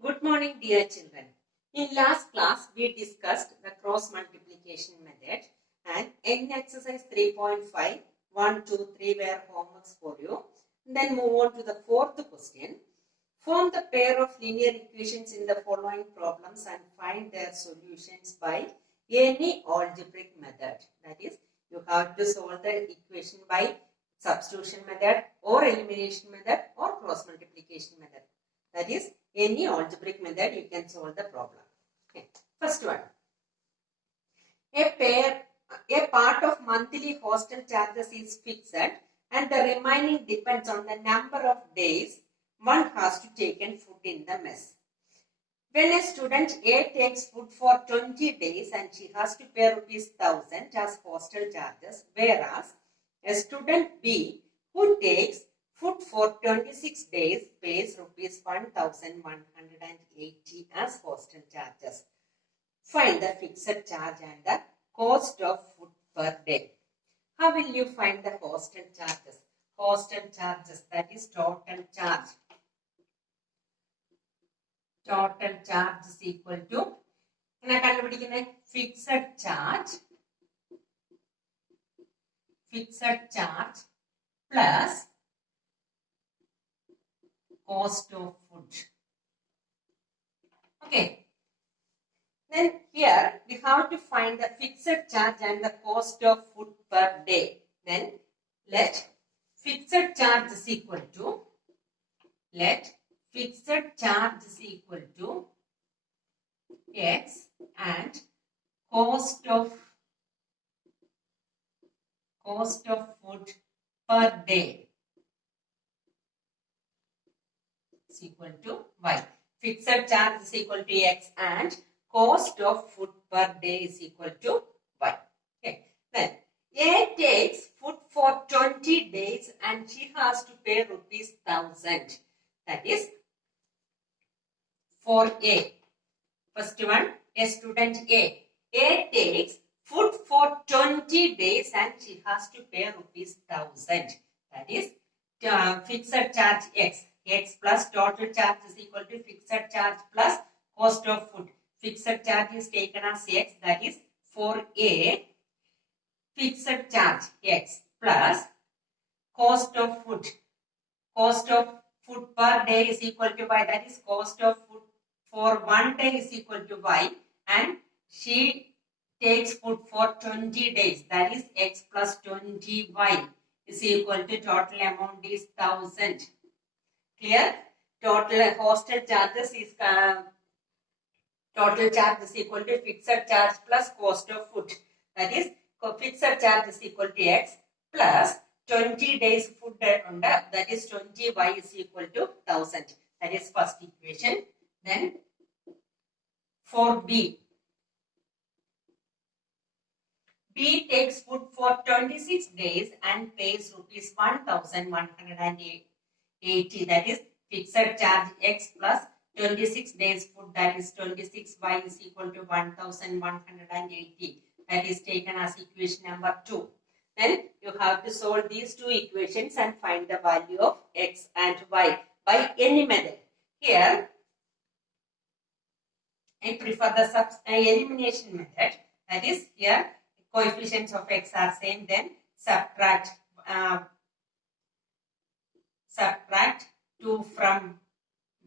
Good morning, dear children. In last class, we discussed the cross multiplication method, and in exercise 3.5, 1, 2, 3 were homeworks for you. Then move on to the fourth question. Form the pair of linear equations in the following problems and find their solutions by any algebraic method. That is, you have to solve the equation by substitution method or elimination method or cross multiplication method. That is, any algebraic method you can solve the problem. Okay. First one. A part of monthly hostel charges is fixed and the remaining depends on the number of days one has to take in food in the mess. When a student A takes food for 20 days and she has to pay ₹1,000 as hostel charges, whereas a student B who takes food for 26 days pays ₹1,180 as hostel charges. Find the fixed charge and the cost of food per day. How will you find the hostel charges? Hostel charges, that is total charge. Total charge is equal to fixed charge plus cost of food. Okay. Then here we have to find the fixed charge and the cost of food per day. Then let fixed charge is equal to X and cost of food per day is equal to Y. Fixed charge is equal to X and cost of food per day is equal to Y. Okay. Then A takes food for 20 days and she has to pay ₹1,000. That is for A. First one, a student A. A takes food for 20 days and she has to pay ₹1,000. That is fixed charge X. X plus total charge is equal to fixed charge plus cost of food. Fixed charge is taken as X, that is for A. Fixed charge X plus cost of food. Cost of food per day is equal to Y, that is cost of food for 1 day is equal to Y, and she takes food for 20 days, that is X plus 20Y is equal to total amount is 1,000. Clear? Total hostel charges is total charge is equal to fixed charge plus cost of food. That is fixed charge is equal to X plus 20 days food that is 20Y is equal to 1,000. That is first equation. Then for B. B takes food for 26 days and pays ₹1,180. That is fixed charge X plus 26 days food, that is 26Y is equal to 1,180. That is taken as equation number 2. Then you have to solve these two equations and find the value of X and Y by any method. Here, I prefer the elimination method. That is, here coefficients of X are same. Then subtract 2 from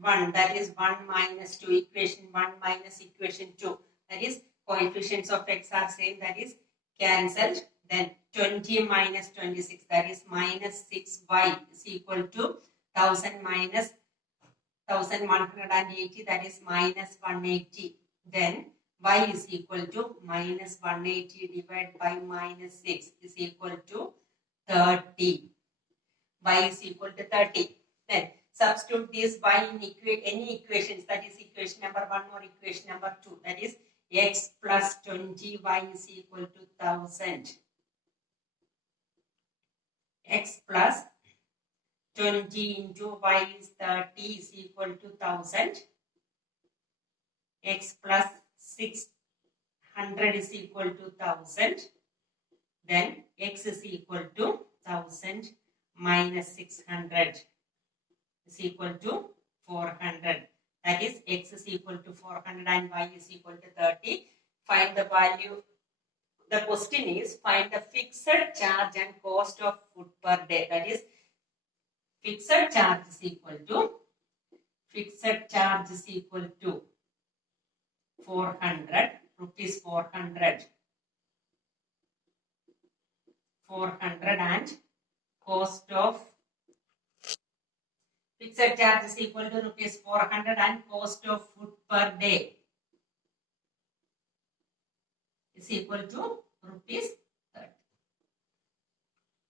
1, that is 1 minus 2, equation 1 minus equation 2. That is coefficients of X are same, that is cancelled. Then 20 minus 26, that is minus 6Y is equal to 1,000 minus 1,180, that is minus 180. Then Y is equal to minus 180 divided by minus 6 is equal to 30. Y is equal to 30. Then substitute this Y in any equations, that is equation number 1 or equation number 2. That is X plus 20Y is equal to 1,000. X plus 20 into Y is 30 is equal to 1,000. X plus 600 is equal to 1,000. Then X is equal to 1,000 minus 600 is equal to 400. That is x is equal to 400 and y is equal to 30. Find the value. The question is find the fixed charge and cost of food per day. That is fixed charge is equal to 400 rupees 400 and cost of fixed charge is equal to rupees 400 and cost of food per day is equal to rupees 30.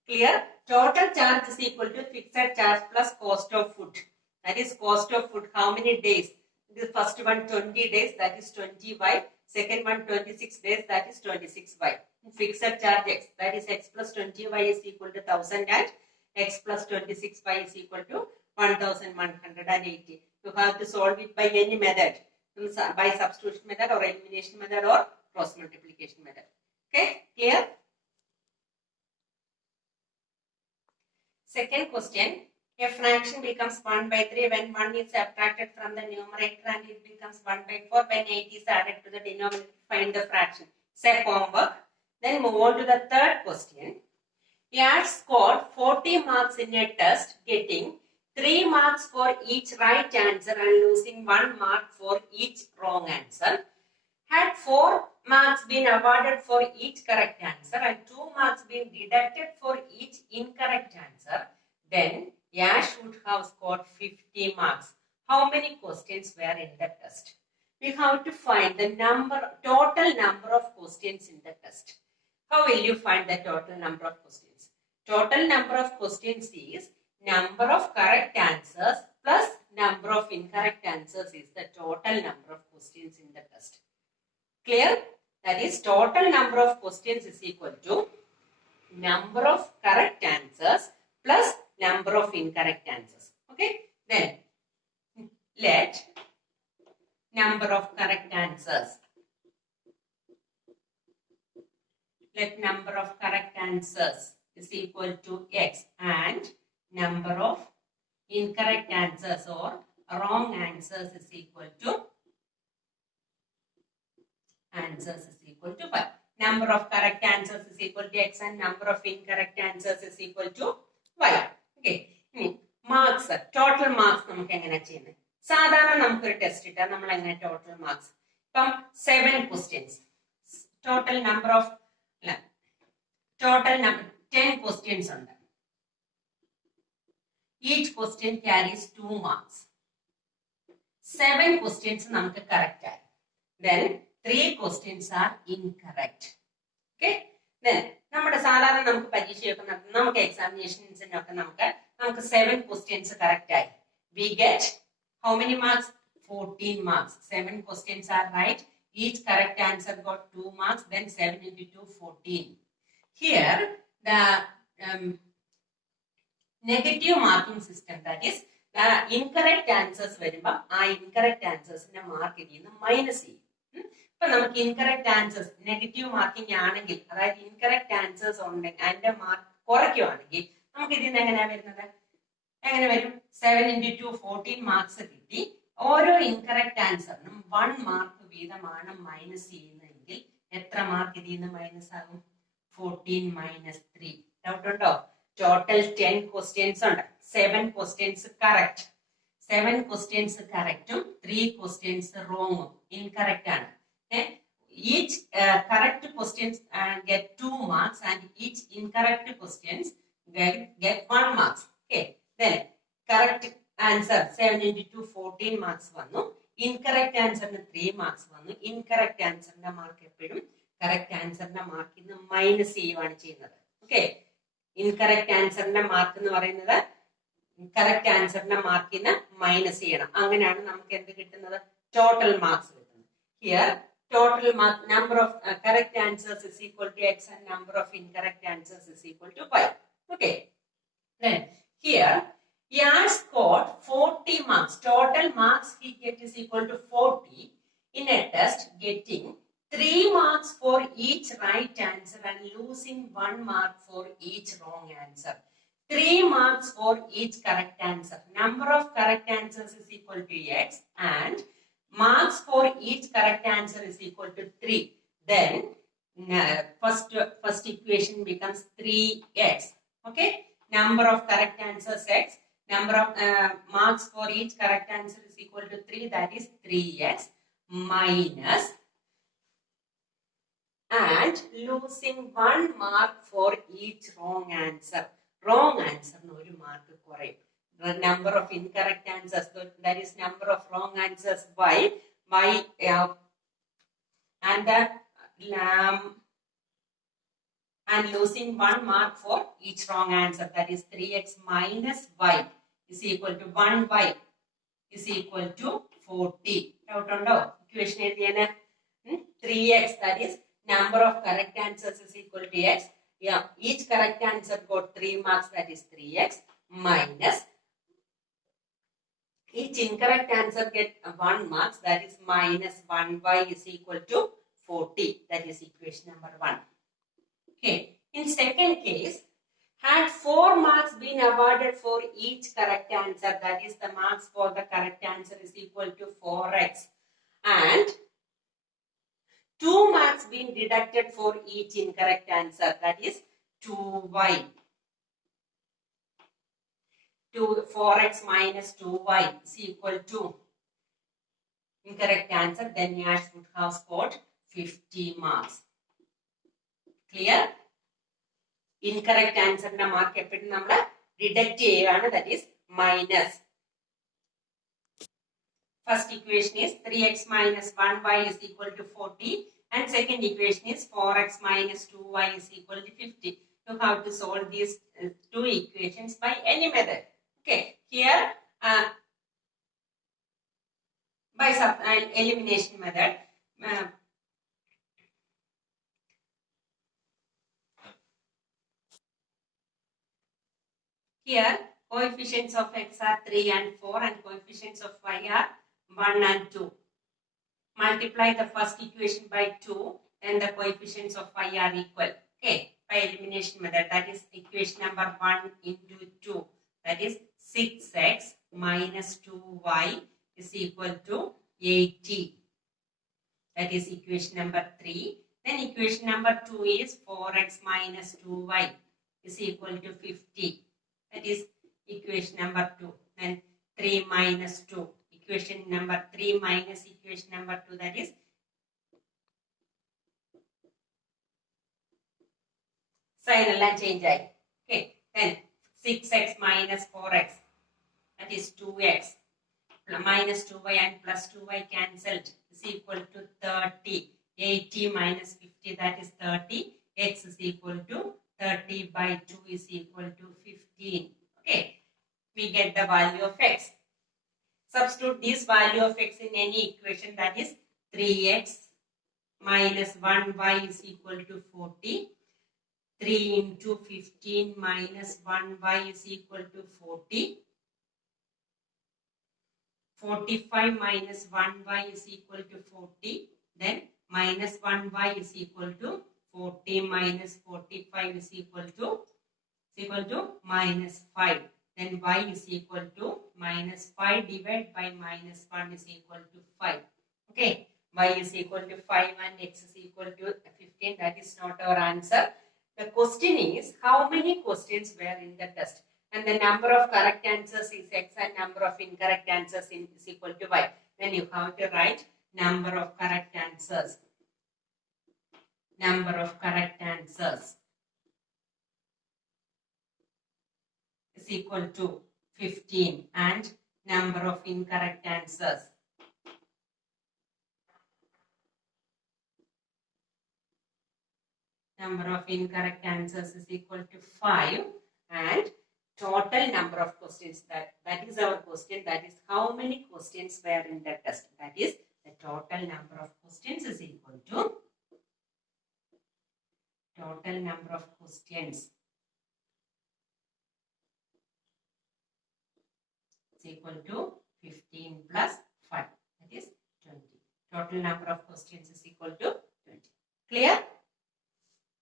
Clear? Total charge is equal to fixed charge plus cost of food. That is cost of food. How many days? The first one 20 days, that is 20y. Second one 26 days, that is 26y. Fixed charge x, that is x plus 20y is equal to 1000 and x plus 26y is equal to 1180. You have to solve it by any method, by substitution method or elimination method or cross multiplication method. Okay, clear? Second question. A fraction becomes 1 by 3 when 1 is subtracted from the numerator and it becomes 1 by 4 when 8 is added to the denominator. Find the fraction. Say homework. Then move on to the third question. He has scored 40 marks in a test, getting 3 marks for each right answer and losing 1 mark for each wrong answer. Had 4 marks been awarded for each correct answer and 2 marks been deducted for each incorrect answer, then Yash would have scored 50 marks. How many questions were in the test? We have to find the total number of questions in the test. How will you find the total number of questions? Total number of questions is number of correct answers plus number of incorrect answers is the total number of questions in the test. Clear? That is total number of questions is equal to number of correct answers plus number of incorrect answers. Okay? Then let number of correct answers is equal to x and number of incorrect answers or wrong answers is equal to y. Number of correct answers is equal to x and number of incorrect answers is equal to y. Okay. Marks, total marks നമുക്ക് എങ്ങനെ ചെയ്യുന്നത്? സാധാരണ നമുക്കൊരു test ഇട്ടാൽ നമ്മൾ എങ്ങനെ total marks? ഇപ്പം 7 questions. Total number 10 questions ഉണ്ട്. Each question carries 2 marks. 7 questions നമുക്ക് correct ആയി. Then 3 questions are incorrect. Okay? Then നമ്മുടെ സാധാരണ നമുക്ക് പരീക്ഷയൊക്കെ നമുക്ക് എക്സാമിനേഷൻസിനൊക്കെ നമുക്ക് 7 questions correct ആയി. We get how many marks? 14 marks. 7 questions are right. Each correct answer got 2 marks. Then 7 into 2, 14. Here the negative marking system, that is the incorrect answers വരുമ്പോൾ ആ incorrect answersന്റെ mark ഇതിന്ന് minus ചെയ്യും. ഇപ്പൊ നമുക്ക് incorrect answers negative marking ആണെങ്കിൽ, അതായത് incorrect answers ഉണ്ടെങ്കിൽ അതിന്റെ മാർക്ക് കുറയ്ക്കുവാണെങ്കിൽ നമുക്ക് ഇതിൽ നിന്ന് എങ്ങനെയാ വരുന്നത്? എങ്ങനെ വരും? 7 into 2, 14 മാർക്സ് കിട്ടി. ഓരോ ഇൻകറക്റ്റ് ആൻസറിനും 1 മാർക്ക് വീതമാണ് മൈനസ് ചെയ്യുന്നതെങ്കിൽ എത്ര മാർക്ക് ഇതിൽ നിന്ന് മൈനസ് ആകും? 14 minus 3. ഡൗട്ട് ഉണ്ടോ? ടോട്ടൽ 10 questions ഉണ്ട്. 7 questions correct. 7 questions correctും 3 questions wrongും incorrect ആണ്. Each correct questions get 2 marks and each incorrect questions get 1 marks. Okay. Then correct answer 7 into 2, 14 marks വന്നു. Incorrect answer 3 marks വന്നു. Incorrect answer mark എപ്പോഴും correct ആൻസറിന്റെ മാർക്കിൽ നിന്ന് minus ചെയ്യുവാണ് ചെയ്യുന്നത്. Okay. Incorrect ആൻസറിന്റെ mark എന്ന് പറയുന്നത് കറക്റ്റ് ആൻസറിന്റെ മാർക്കിൽ നിന്ന് മൈനസ് ചെയ്യണം. അങ്ങനെയാണ് നമുക്ക് എന്ത് കിട്ടുന്നത്? ടോട്ടൽ മാർക്സ് കിട്ടുന്നത്. Here total mark number of correct answers is equal to x and number of incorrect answers is equal to y. Okay. Then here he has scored 40 marks. Total marks he get is equal to 40 in a test, getting 3 marks for each right answer and losing 1 mark for each wrong answer. 3 marks for each correct answer. Number of correct answers is equal to x and marks for each correct answer is equal to 3. Then first equation becomes 3x. Okay, number of correct answers x, number of marks for each correct answer is equal to 3, that is 3x minus, and losing 1 mark for each wrong answer. Wrong answer no one mark korayum. The number of incorrect answers, that is number of wrong answers y and the and losing 1 mark for each wrong answer, that is 3x minus y is equal to 1y is equal to 40. Doubt undo? Equation ediyana 3x, that is number of correct answers is equal to x. Yeah, each correct answer got 3 marks, that is 3x minus each incorrect answer get 1 marks, that is minus 1y is equal to 40. That is equation number 1. Okay. In second case, had 4 marks been awarded for each correct answer, that is the marks for the correct answer is equal to 4x, and 2 marks been deducted for each incorrect answer, that is 2y. 4x minus 2y is equal to incorrect answer, then Yash would have scored 50 marks. Clear? Incorrect answer na mark eppadi nammal deduct cheyana, that is minus. First equation is 3x minus 1y is equal to 40, and second equation is 4x minus 2y is equal to 50. You have to solve these two equations by any method. Okay, here by elimination method. Here coefficients of x are 3 and 4 and coefficients of y are 1 and 2. Multiply the first equation by 2, then the coefficients of y are equal. Okay, by elimination method, that is equation number 1 into 2, that is 6x minus 2y is equal to 80. That is equation number 3. Then equation number 2 is 4x minus 2y is equal to 50. That is equation number 2. Then 3 minus 2. Equation number 3 minus equation number 2, that is sign all change. Okay. Then 6x minus 4x, that is 2x minus 2y and plus 2y cancelled is equal to 30. 80 minus 50, that is 30. X is equal to 30 by 2 is equal to 15. Okay. We get the value of x. Substitute this value of x in any equation, that is 3x minus 1y is equal to 40. 3 into 15 minus 1y is equal to 40. 45 minus 1y is equal to 40. Then minus 1y is equal to 40 minus 45 is equal to minus 5. Then y is equal to minus 5 divided by minus 1 is equal to 5. Okay. Y is equal to 5 and x is equal to 15. That is not our answer. The question is, how many questions were in the test? And the number of correct answers is x and number of incorrect answers is equal to y. Then you have to write number of correct answers. Number of correct answers is equal to 15 and number of incorrect answers. Number of incorrect answers is equal to 5 and total number of questions, that is our question, that is how many questions were in the test, that is the total number of questions is equal to total number of questions is equal to 15 plus 5, that is 20. Total number of questions is equal to 20. Clear?